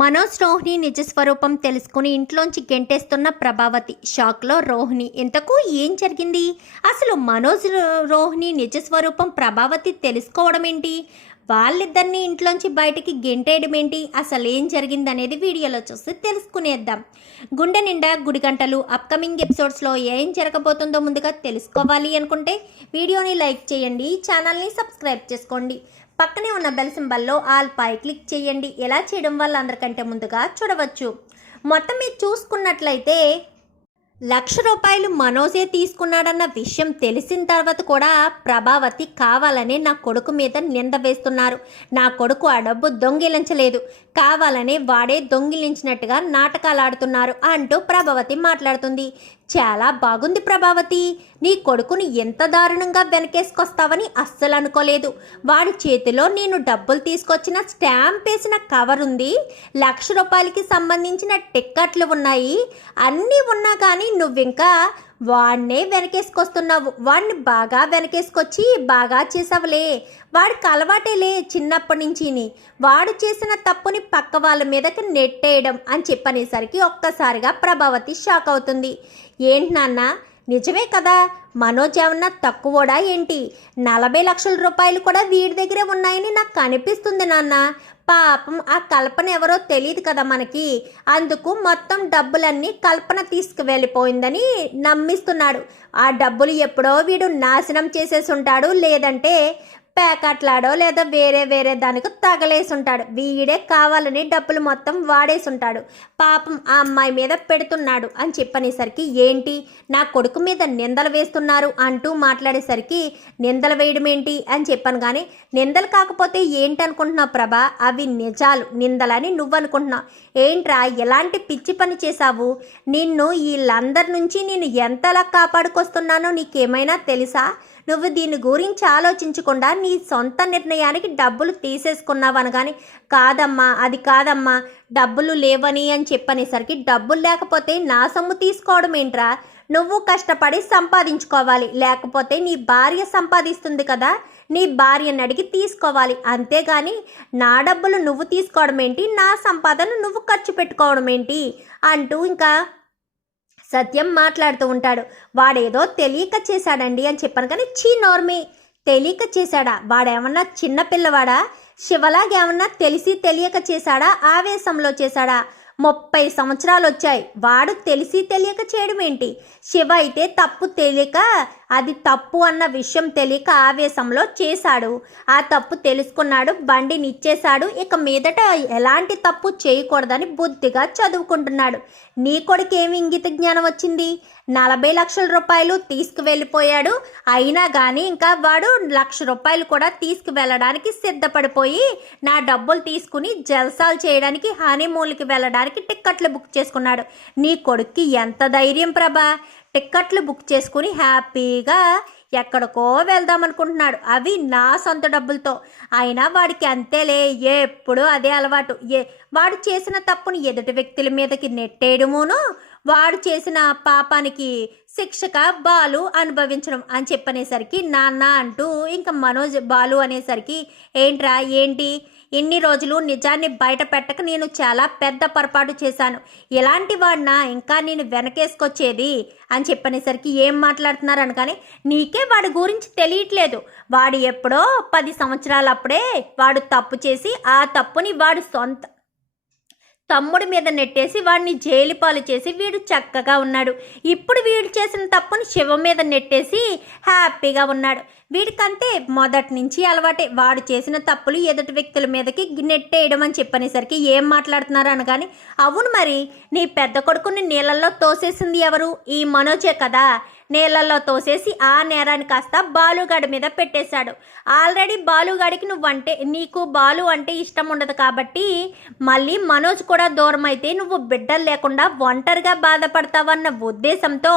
మనోజ్ రోహిణి నిజస్వరూపం తెలుసుకుని ఇంట్లోంచి గెంటేస్తున్న ప్రభావతి. షాక్లో రోహిణి ఇంతకు ఏం జరిగింది? అసలు మనోజ్ రోహిణి నిజస్వరూపం ప్రభావతి తెలుసుకోవడం ఏంటి? వాళ్ళిద్దరిని ఇంట్లోంచి బయటికి గెంటేయడం ఏంటి? అసలు ఏం జరిగింది అనేది వీడియోలో చూసి తెలుసుకునేద్దాం. గుండె నిండా గుడి గంటలు అప్కమింగ్ ఎపిసోడ్స్లో ఏం జరగబోతుందో ముందుగా తెలుసుకోవాలి అనుకుంటే వీడియోని లైక్ చేయండి ఛానల్ని సబ్స్క్రైబ్ చేసుకోండి. పక్కనే ఉన్న బెల్ సింబల్లో ఆల్ పై క్లిక్ చేయండి. ఎలా చేయడం వల్ల అందరికంటే ముందుగా చూడవచ్చు. మొత్తం మీరు చూసుకున్నట్లయితే లక్ష రూపాయలు మనోజే తీసుకున్నాడన్న విషయం తెలిసిన తర్వాత కూడా ప్రభావతి కావాలనే నా కొడుకు మీద నింద వేస్తున్నారు. నా కొడుకు ఆ డబ్బు దొంగిలించలేదు. కావాలనే వాడే దొంగిలించినట్టుగా నాటకాలు ఆడుతున్నారు అంటూ ప్రభావతి మాట్లాడుతుంది. చాలా బాగుంది ప్రభావతి. నీ కొడుకుని ఎంత దారుణంగా వెనకేసుకొస్తావని అస్సలు అనుకోలేదు. వాడి చేతిలో నేను డబ్బులు తీసుకొచ్చిన స్టాంప్ వేసిన కవర్ ఉంది. లక్ష రూపాయలకి సంబంధించిన టిక్కెట్లు ఉన్నాయి. అన్నీ ఉన్నా కానీ నువ్వింకా వాడినే వెనకేసుకొస్తున్నావు. వాడిని బాగా వెనకేసుకొచ్చి బాగా చేసావులే. వాడికి అలవాటేలే చిన్నప్పటి నుంచి వాడు చేసిన తప్పుని పక్క వాళ్ళ మీదకి నెట్టేయడం అని చెప్పనేసరికి ఒక్కసారిగా ప్రభావతి షాక్ అవుతుంది. ఏంటి నాన్న? నిజమే కదా? మనోజ్ ఏమన్నా తక్కువడా ఏంటి? నలభై లక్షల రూపాయలు కూడా వీడి దగ్గరే ఉన్నాయని నాకు కనిపిస్తుంది నాన్న. పాపం ఆ కల్పన ఎవరో తెలియదు కదా మనకి. అందుకు మొత్తం డబ్బులన్నీ కల్పన తీసుకువెళ్ళిపోయిందని నమ్మిస్తున్నాడు. ఆ డబ్బులు ఎప్పుడో వీడు నాశనం చేసేసి ఉంటాడు లేదంటే పేకాట్లాడో లేదా వేరే వేరే దానికి తగలేసి ఉంటాడు వీడే కావాలని డబ్బులు మొత్తం వాడేసి ఉంటాడు పాపం ఆ అమ్మాయి మీద పెడుతున్నాడు అని చెప్పనేసరికి ఏంటి? నా కొడుకు మీద నిందలు వేస్తున్నారు అంటూ మాట్లాడేసరికి నిందలు వేయడం ఏంటి అని చెప్పాను కానీ నిందలు కాకపోతే ఏంటి అనుకుంటున్నావు ప్రభా? అవి నిజాలు నిందలని నువ్వు అనుకుంటున్నావు ఏంట్రా ఎలాంటి పిచ్చి పని చేశావు? నిన్ను వీళ్ళందరి నుంచి నేను ఎంతలా కాపాడుకొస్తున్నానో నీకేమైనా తెలుసా? నువ్వు దీని గురించి ఆలోచించకుండా నీ సొంత నిర్ణయానికి డబ్బులు తీసేసుకున్నావు అనగాని కాదమ్మా అది కాదమ్మా డబ్బులు లేవని అని చెప్పనేసరికి డబ్బులు లేకపోతే నా సొమ్ము తీసుకోవడం ఏంట్రా? నువ్వు కష్టపడి సంపాదించుకోవాలి. లేకపోతే నీ భార్య సంపాదిస్తుంది కదా నీ భార్యని అడిగి తీసుకోవాలి. అంతేగాని నా డబ్బులు నువ్వు తీసుకోవడం ఏంటి? నా సంపాదన నువ్వు ఖర్చు పెట్టుకోవడం ఏంటి? అంటూ ఇంకా సత్యం మాట్లాడుతూ ఉంటాడు. వాడేదో తెలియక చేశాడండి అని చెప్పాను కానీ చీ నోర్మి తెలియక చేశాడా? వాడేమన్నా చిన్న పిల్లవాడా? శివలాగేమన్నా తెలిసి తెలియక చేశాడా? ఆవేశంలో చేశాడా? ముప్పై సంవత్సరాలు వచ్చాయి వాడు తెలిసి తెలియక చేయడం ఏంటి శివ అయితే తప్పు తెలియక అది తప్పు అన్న విషయం తెలియక ఆవేశంలో చేశాడు. ఆ తప్పు తెలుసుకున్నాడు బండిని ఇచ్చేశాడు ఇక మీదట ఎలాంటి తప్పు చేయకూడదని బుద్ధిగా చదువుకుంటున్నాడు. నీ కొడుకు ఏమి ఇంగిత జ్ఞానం వచ్చింది? నలభై లక్షల రూపాయలు తీసుకువెళ్ళిపోయాడు. అయినా కానీ ఇంకా వాడు లక్ష రూపాయలు కూడా తీసుకువెళ్ళడానికి సిద్ధపడిపోయి నా డబ్బులు తీసుకుని జల్సాలు చేయడానికి హనీమూన్కి వెళ్ళడానికి టిక్కెట్లు బుక్ చేసుకున్నాడు. నీ కొడుక్కి ఎంత ధైర్యం ప్రభా? టిక్కెట్లు బుక్ చేసుకుని హ్యాపీగా ఎక్కడికో వెళ్దాం అనుకుంటున్నాడు అవి నా సొంత డబ్బులతో. అయినా వాడికి అంతేలే ఎప్పుడు అదే అలవాటు. ఏ వాడు చేసిన తప్పుని ఎదుటి వ్యక్తుల మీదకి నెట్టేయడమును వాడు చేసిన పాపానికి శిక్షక బాలు అనుభవించడం అని చెప్పనేసరికి నాన్న అంటూ ఇంకా మనోజ్ బాలు అనేసరికి ఏంట్రా ఏంటి? ఇన్ని రోజులు నిజాన్ని బయట పెట్టక నేను చాలా పెద్ద పొరపాటు చేశాను. ఎలాంటి వాడినా ఇంకా నేను వెనకేసుకొచ్చేది అని చెప్పనేసరికి ఏం మాట్లాడుతున్నారు అనగానే నీకే వాడి గురించి తెలియట్లేదు. వాడు ఎప్పుడో పది సంవత్సరాలప్పుడే వాడు తప్పు చేసి ఆ తప్పుని వాడు సొంత తమ్ముడి మీద నెట్టేసి వాడిని జైలు పాలు చేసి వీడు చక్కగా ఉన్నాడు. ఇప్పుడు వీడు చేసిన తప్పుని శివ మీద నెట్టేసి హ్యాపీగా ఉన్నాడు. వీడికంతే మొదటి నుంచి అలవాటే. వాడు చేసిన తప్పులు ఎదుటి వ్యక్తుల మీదకి నెట్టేయడం అని చెప్పనేసరికి ఏం మాట్లాడుతున్నారు అనగాని అవును మరి నీ పెద్ద కొడుకుని నీళ్ళల్లో తోసేసింది ఎవరు? ఈ మనోజే కదా. నీళ్ళల్లో తోసేసి ఆ నేరాన్ని కాస్త బాలుగాడి మీద పెట్టేశాడు. ఆల్రెడీ బాలుగాడికి నువ్వంటే నీకు బాలు అంటే ఇష్టం ఉండదు కాబట్టి మళ్ళీ మనోజ్ కూడా దూరం అయితే నువ్వు బిడ్డలు లేకుండా ఒంటరిగా బాధపడతావన్న ఉద్దేశంతో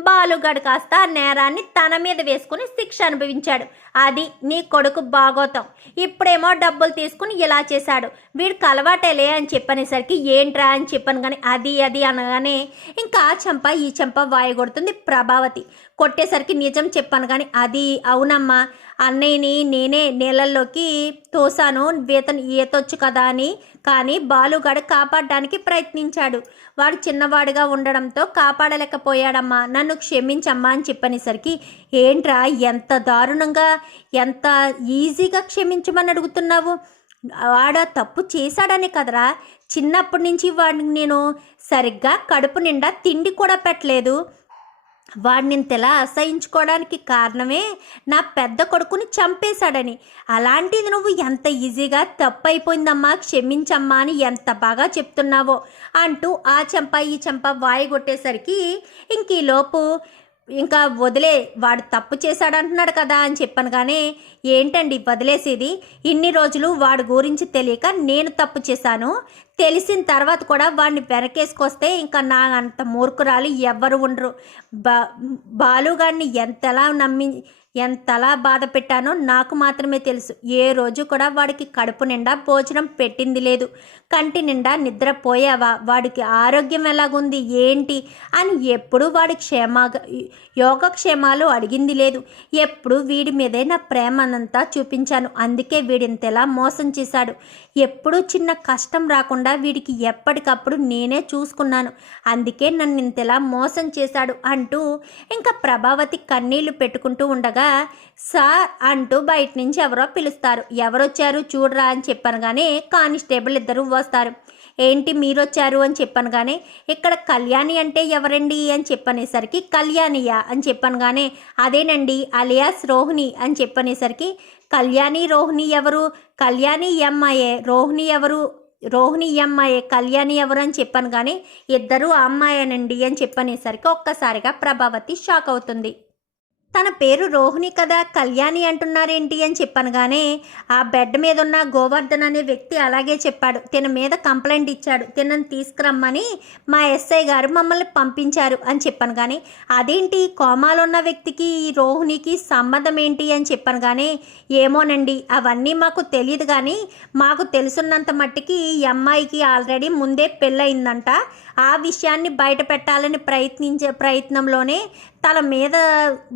బాలుగాడు కాస్త ఆ నేరాన్ని తన మీద వేసుకుని శిక్ష అనుభవి అనుభవించాడు అది నీ కొడుకు బాగోతాం. ఇప్పుడేమో డబ్బులు తీసుకుని ఇలా చేశాడు. వీడికి అలవాటేలే అని చెప్పనేసరికి ఏంట్రా అని చెప్పాను కానీ అది అది అనగానే ఇంకా ఆ చెంప ఈ చెంప వాయగొడుతుంది ప్రభావతి. కొట్టేసరికి నిజం చెప్పాను కానీ అది అవునమ్మా. అన్నయ్యని నేనే నీళ్ళల్లోకి తోసాను ఈత ఈతొచ్చు కదా అని. కానీ బాలుగాడు కాపాడడానికి ప్రయత్నించాడు. వాడు చిన్నవాడుగా ఉండడంతో కాపాడలేకపోయాడమ్మా. నన్ను క్షమించమ్మా అని చెప్పనేసరికి ఏంట్రా ఎంత దారుణంగా ఎంత ఈజీగా క్షమించమని అడుగుతున్నావు? వాడ తప్పు చేశాడనే కదరా. చిన్నప్పటి నుంచి వాడిని నేను సరిగ్గా కడుపు నిండా తిండి కూడా పెట్టలేదు. వాడిని ఇంతలా అసహించుకోవడానికి కారణమే నా పెద్ద కొడుకుని చంపేశాడని. అలాంటిది నువ్వు ఎంత ఈజీగా తప్పు అయిపోయిందమ్మా క్షమించమ్మా అని ఎంత బాగా చెప్తున్నావో అంటూ ఆ చెంప ఈ చెంప వాయి కొట్టేసరికి ఇంక ఈ లోపు ఇంకా వదిలే వాడు తప్పు చేశాడంటున్నాడు కదా అని చెప్పాను కానీ ఏంటండి వదిలేసేది? ఇన్ని రోజులు వాడి గురించి తెలియక నేను తప్పు చేశాను. తెలిసిన తర్వాత కూడా వాడిని వెనకేసుకొస్తే ఇంకా నా అంత మూర్ఖురాలు ఎవ్వరు ఉండరు. బా బాలుగాడిని ఎంతలా నమ్మి ఎంతలా బాధ పెట్టానో నాకు మాత్రమే తెలుసు. ఏ రోజు కూడా వాడికి కడుపు నిండా భోజనం పెట్టింది లేదు. కంటి నిండా నిద్రపోయావా? వాడికి ఆరోగ్యం ఎలాగుంది? ఏంటి? అని ఎప్పుడు వాడి క్షేమ యోగక్షేమాలు అడిగింది లేదు. ఎప్పుడు వీడి మీదే నా ప్రేమనంతా చూపించాను. అందుకే వీడింతలా మోసం చేశాడు. ఎప్పుడూ చిన్న కష్టం రాకుండా వీడికి ఎప్పటికప్పుడు నేనే చూసుకున్నాను. అందుకే నన్ను ఇంతలా మోసం చేశాడు అంటూ ఇంకా ప్రభావతి కన్నీళ్ళు పెట్టుకుంటూ ఉండగా సార్ అంటూ బయట నుంచి ఎవరో పిలుస్తారు. ఎవరొచ్చారు? చూడరా అని చెప్పాను కానీ కానిస్టేబుల్ ఇద్దరు వస్తారు. ఏంటి మీరొచ్చారు అని చెప్పాను కానీ ఇక్కడ కళ్యాణి అంటే ఎవరండి అని చెప్పనేసరికి కళ్యాణియా అని చెప్పాను కానీ అదేనండి అలియాస్ రోహిణి అని చెప్పనేసరికి కళ్యాణి రోహిణి ఎవరు? కళ్యాణి ఎంఐఏ రోహిణి ఎవరు? రోహిణి అమ్మాయే కళ్యాణి ఎవరు అని చెప్పాను కానీ ఇద్దరు అమ్మాయేనండి అని చెప్పనేసరికి ఒక్కసారిగా ప్రభావతి షాక్ అవుతుంది. తన పేరు రోహిణి కదా కళ్యాణి అంటున్నారేంటి అని చెప్పనగానే ఆ బెడ్ మీద ఉన్న గోవర్ధన్ అనే వ్యక్తి అలాగే చెప్పాడు. తిన మీద కంప్లైంట్ ఇచ్చాడు. తినని తీసుకురమ్మని మా ఎస్ఐ గారు మమ్మల్ని పంపించారు అని చెప్పాను కానీ అదేంటి? కోమాలో ఉన్న వ్యక్తికి ఈ రోహిణికి సంబంధం ఏంటి? అని చెప్పాను కానీ ఏమోనండి అవన్నీ మాకు తెలియదు కానీ మాకు తెలుసున్నంత మట్టికి ఈ అమ్మాయికి ఆల్రెడీ ముందే పెళ్ళయిందంట. ఆ విషయాన్ని బయట పెట్టాలని ప్రయత్నించే ప్రయత్నంలోనే తల మీద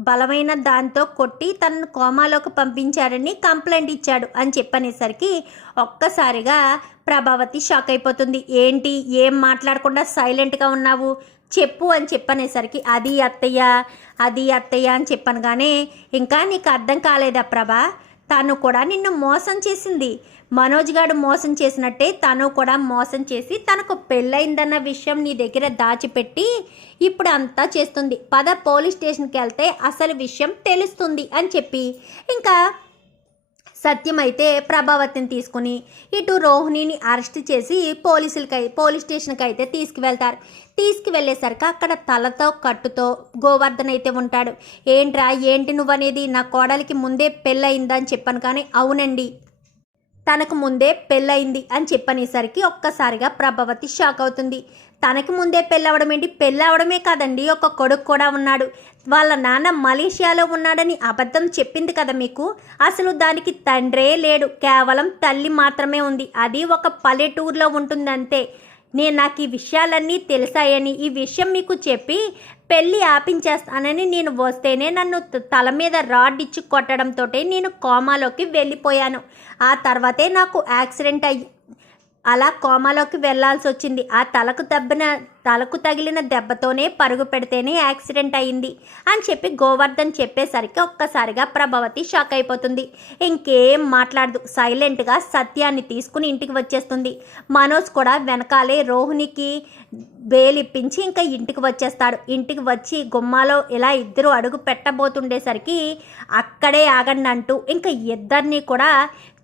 బలమైన దాంతో కొట్టి తనను కోమాలోకి పంపించారని కంప్లైంట్ ఇచ్చాడు అని చెప్పనేసరికి ఒక్కసారిగా ప్రభావతి షాక్ అయిపోతుంది. ఏంటి? ఏం మాట్లాడకుండా సైలెంట్గా ఉన్నావు? చెప్పు అని చెప్పనేసరికి అది అత్తయ్య అది అత్తయ్య అని చెప్పాను కానీ ఇంకా నీకు అర్థం కాలేదా ప్రభా? తను కూడా నిన్ను మోసం చేసింది. మనోజ్ గారు మోసం చేసినట్టే తను కూడా మోసం చేసి తనకు పెళ్ళయిందన్న విషయం నీ దగ్గర దాచిపెట్టి ఇప్పుడు అంతా చేస్తుంది. పద పోలీస్ స్టేషన్కి వెళ్తే అసలు విషయం తెలుస్తుంది అని చెప్పి. ఇంకా సత్యమైతే ప్రభావతిని తీసుకుని ఇటు రోహిణిని అరెస్ట్ చేసి పోలీసులకై పోలీస్ స్టేషన్కి అయితే తీసుకువెళ్తారు. తీసుకువెళ్ళేసరికి అక్కడ తలతో కట్టుతో గోవర్ధన్ అయితే ఉంటాడు. ఏంట్రా ఏంటి నువ్వనేది? నా కోడలికి ముందే పెళ్ళయిందని చెప్పాను కానీ అవునండి. తనకు ముందే పెళ్ళయింది అని చెప్పనేసరికి ఒక్కసారిగా ప్రభావతి షాక్ అవుతుంది. తనకి ముందే పెళ్ళవడం ఏంటి? పెళ్ళవడమే కాదండి ఒక కొడుకు కూడా ఉన్నాడు. వాళ్ళ నాన్న మలేషియాలో ఉన్నాడని అబద్ధం చెప్పింది కదా మీకు? అసలు దానికి తండ్రే లేడు. కేవలం తల్లి మాత్రమే ఉంది. అది ఒక పల్లెటూరులో ఉంటుందంతే. నేను నాకు ఈ విషయాలన్నీ తెలిసాయని ఈ విషయం మీకు చెప్పి పెళ్ళి ఆపించేస్తానని నేను వస్తేనే నన్ను తల మీద రాడ్ ఇచ్చి కొట్టడంతో నేను కోమాలోకి వెళ్ళిపోయాను. ఆ తర్వాతే నాకు యాక్సిడెంట్ అయ్యి అలా కోమాలోకి వెళ్ళాల్సి వచ్చింది ఆ తలకు దెబ్బన తలకు తగిలిన దెబ్బతోనే పరుగు పెడితేనే యాక్సిడెంట్ అయింది అని చెప్పి గోవర్ధన్ చెప్పేసరికి ఒక్కసారిగా ప్రభావతి షాక్ అయిపోతుంది. ఇంకేం మాట్లాడదు. సైలెంట్గా సత్యాన్ని తీసుకుని ఇంటికి వచ్చేస్తుంది. మనోజ్ కూడా వెనకాలే రోహిణికి బేలిప్పించి ఇంకా ఇంటికి వచ్చేస్తాడు. ఇంటికి వచ్చి గుమ్మాలో ఇలా ఇద్దరు అడుగు పెట్టబోతుండేసరికి అక్కడే ఆగండి అంటూ ఇంకా ఇద్దరిని కూడా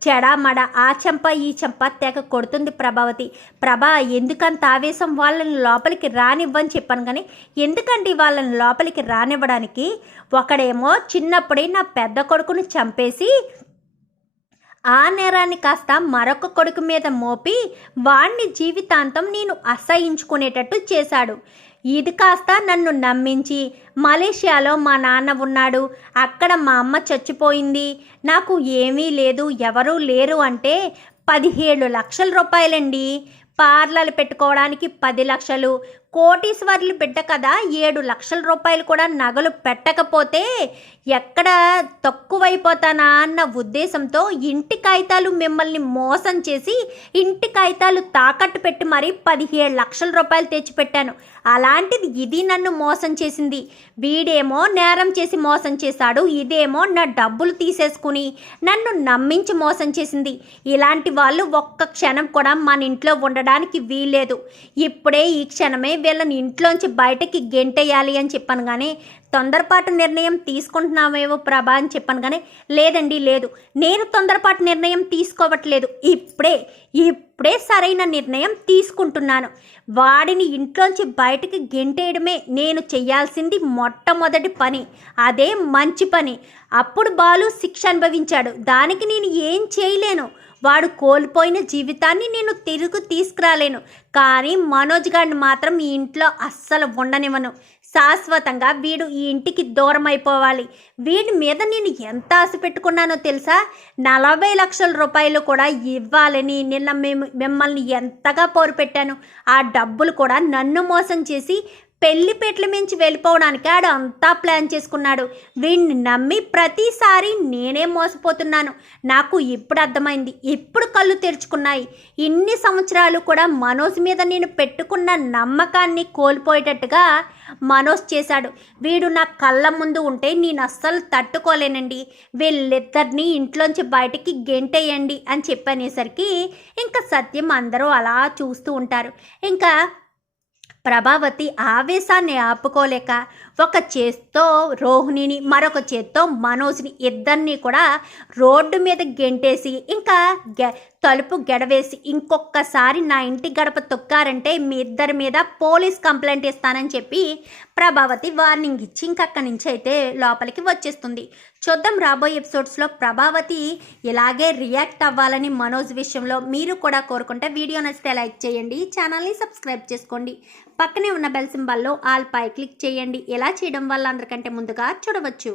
చెడామడ ఆ చెంప ఈ చెంప తెగ కొడుతుంది ప్రభావతి. ప్రభా ఎందుకంత ఆవేశం? వాళ్ళని లోపలికి రానివ్వని చెప్పాను కానీ ఎందుకండి వాళ్ళని లోపలికి రానివ్వడానికి? ఒకడేమో చిన్నప్పుడే నా పెద్ద కొడుకుని చంపేసి ఆ నేరాన్ని కాస్త మరొక కొడుకు మీద మోపి వాణ్ణి జీవితాంతం నేను అసహించుకునేటట్టు చేశాడు. ఇది కాస్త నన్ను నమ్మించి మలేషియాలో మా నాన్న ఉన్నాడు. అక్కడ మా అమ్మ చచ్చిపోయింది. నాకు ఏమీ లేదు ఎవరూ లేరు అంటే పదిహేడు లక్షల రూపాయలండి. పార్లర్లు పెట్టుకోవడానికి పది లక్షలు కోటీశ్వర్లు బిడ్డ కదా ఏడు లక్షల రూపాయలు కూడా నగలు పెట్టకపోతే ఎక్కడ తక్కువైపోతానా అన్న ఉద్దేశంతో ఇంటి కాగితాలు మిమ్మల్ని మోసం చేసి ఇంటి కాగితాలు తాకట్టు పెట్టి మరీ పదిహేడు లక్షల రూపాయలు తెచ్చిపెట్టాను అలాంటిది ఇది నన్ను మోసం చేసింది. వీడేమో నేరం చేసి మోసం చేశాడు ఇదేమో నా డబ్బులు తీసేసుకుని నన్ను నమ్మించి మోసం చేసింది. ఇలాంటి వాళ్ళు ఒక్క క్షణం కూడా మన ఇంట్లో ఉండడానికి వీల్లేదు. ఇప్పుడే ఈ క్షణమే వీళ్ళని ఇంట్లోంచి బయటకి గెంటేయాలి అని చెప్పాను కానీ తొందరపాటు నిర్ణయం తీసుకుంటున్నామేమో ప్రభా అని చెప్పాను కానీ లేదండి లేదు. నేను తొందరపాటు నిర్ణయం తీసుకోవట్లేదు. ఇప్పుడే ఇప్పుడే సరైన నిర్ణయం తీసుకుంటున్నాను. వాడిని ఇంట్లోంచి బయటకి గెంటేయడమే నేను చేయాల్సింది మొట్టమొదటి పని. అదే మంచి పని. అప్పుడు బాలు శిక్ష అనుభవించాడు. దానికి నేను ఏం చేయలేను. వాడు కోల్పోయిన జీవితాన్ని నేను తిరిగి తీసుకురాలేను. కానీ మనోజ్ గారిని మాత్రం ఈ ఇంట్లో అస్సలు ఉండనివ్వను. శాశ్వతంగా వీడు ఈ ఇంటికి దూరం అయిపోవాలి వీడి మీద నేను ఎంత ఆశ పెట్టుకున్నానో తెలుసా? నలభై లక్షల రూపాయలు కూడా ఇవ్వాలని నిన్న మేము మిమ్మల్ని ఎంతగా పోరు పెట్టాను. ఆ డబ్బులు కూడా నన్ను మోసం చేసి పెళ్ళి పెట్ల మించి వెళ్ళిపోవడానికి ఆడు అంతా ప్లాన్ చేసుకున్నాడు. వీడిని నమ్మి ప్రతిసారి నేనే మోసపోతున్నాను. నాకు ఇప్పుడు అర్థమైంది. ఇప్పుడు కళ్ళు తెరుచుకున్నాయి. ఇన్ని సంవత్సరాలు కూడా మనోజ్ మీద నేను పెట్టుకున్న నమ్మకాన్ని కోల్పోయేటట్టుగా మనోజ్ చేశాడు. వీడు నా కళ్ళ ముందు ఉంటే నేను అస్సలు తట్టుకోలేనండి. వీళ్ళిద్దరినీ ఇంట్లోంచి బయటికి గెంటేయండి అని చెప్పనేసరికి ఇంకా సత్యం అందరూ అలా చూస్తూ ఉంటారు. ఇంకా ప్రభావతి ఆవేశాన్ని ఆపుకోలేక ఒక చేత్తో రోహిణిని మరొక చేత్తో మనోజ్ని ఇద్దరిని కూడా రోడ్డు మీద గెంటేసి ఇంకా గె తలుపు గెడవేసి ఇంకొకసారి నా ఇంటి గడప తొక్కారంటే మీ ఇద్దరి మీద పోలీస్ కంప్లైంట్ ఇస్తానని చెప్పి ప్రభావతి వార్నింగ్ ఇచ్చి ఇంకక్కడి నుంచి అయితే లోపలికి వచ్చేస్తుంది. చూద్దాం రాబోయే ఎపిసోడ్స్లో ప్రభావతి ఇలాగే రియాక్ట్ అవ్వాలని మనోజ్ విషయంలో మీరు కూడా కోరుకుంటే వీడియో నచ్చితే లైక్ చేయండి ఛానల్ని సబ్స్క్రైబ్ చేసుకోండి. పక్కనే ఉన్న బెల్ సింబల్లో ఆల్ పై క్లిక్ చేయండి. ఎలా చేయడం వల్ల అందరికంటే ముందుగా చూడవచ్చు.